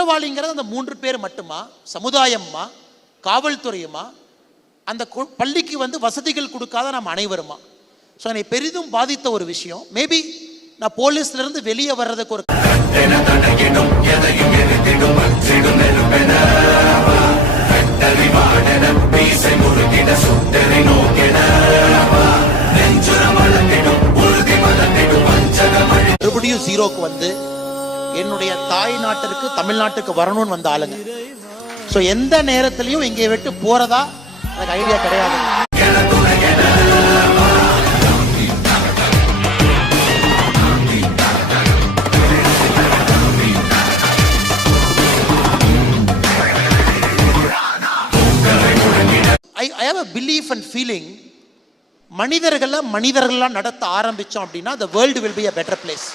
குற்றவாளிங்கிறது அந்த 3 பேர் மட்டுமா, சமுதாயமா, காவல்துறையுமா, அந்த பள்ளிக்கு வசதிகள் கொடுக்காத நாம் அனைவருமா? ஸோ என்னை பெரிதும் பாதித்த ஒரு விஷயம். மேபி நான் போலீஸ்ல இருந்து வெளியே வர்றதுக்கு ஒரு மறுபடியும் ஜீரோக்கு என்னுடைய தாய் நாட்டிற்கு தமிழ்நாட்டுக்கு வரணும்னு வந்த ஆளுங்க. ஸோ எந்த நேரத்திலையும் இங்கே விட்டு போறதா எனக்கு ஐடியா கிடையாது. I have a belief and feeling மனிதர்களா நடத்த ஆரம்பிச்சோம் அப்படின்னா the world will be a better place.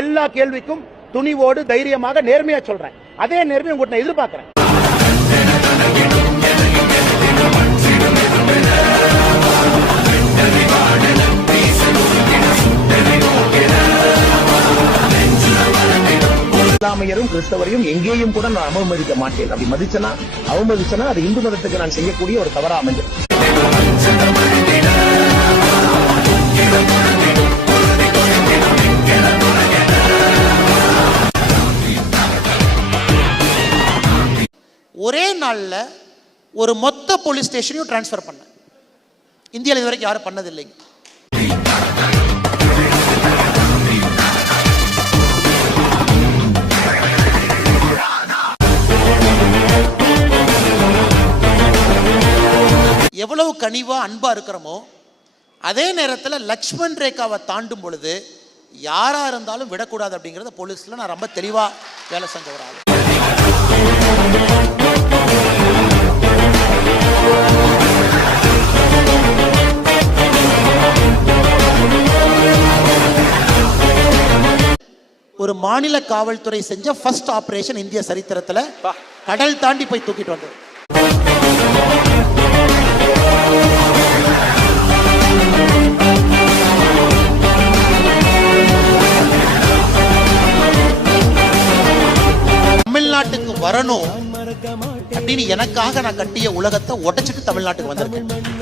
எல்லா கேள்விக்கும் துணிவோடு தைரியமாக நேர்மையா சொல்றேன். அதே நேர்மையை உங்கள்கிட்ட நான் எதிர்பார்க்கிறேன். இஸ்லாமியரும் கிறிஸ்தவரையும் எங்கேயும் கூட நான் அவமதிக்க மாட்டேன். அப்படி அவமதிச்சனா அது இந்து மதத்துக்கு நான் செய்யக்கூடிய ஒரு தவறா அமைஞ்சு. ஒரே நாள்ல ஒரு மொத்த போலீஸ் ஸ்டேஷனையும் டிரான்ஸ்ஃபர் பண்ண இந்தியாவில் இது வரைக்கும் யாரும் பண்ணதில்லைங்க. எவ்வளவு கனிவா அன்பா இருக்கிறோமோ அதே நேரத்தில் லக்ஷ்மண் ரேகாவை தாண்டும் பொழுது யாரா இருந்தாலும் விடக்கூடாது அப்படிங்கிறத போலீஸ்ல நான் ரொம்ப தெளிவா வேலை செஞ்ச ஒரு ஆள். ஒரு மாநில காவல்துறை செஞ்ச ஃபர்ஸ்ட் ஆபரேஷன் இந்திய சரித்திரத்துல கடல் தாண்டி போய் தூக்கிட்டு வந்தது. தமிழ்நாட்டுக்கு வரணும் அப்படின்னு எனக்காக நான் கட்டிய உலகத்தை உடைச்சிட்டு தமிழ்நாட்டுக்கு வந்திருக்கேன்.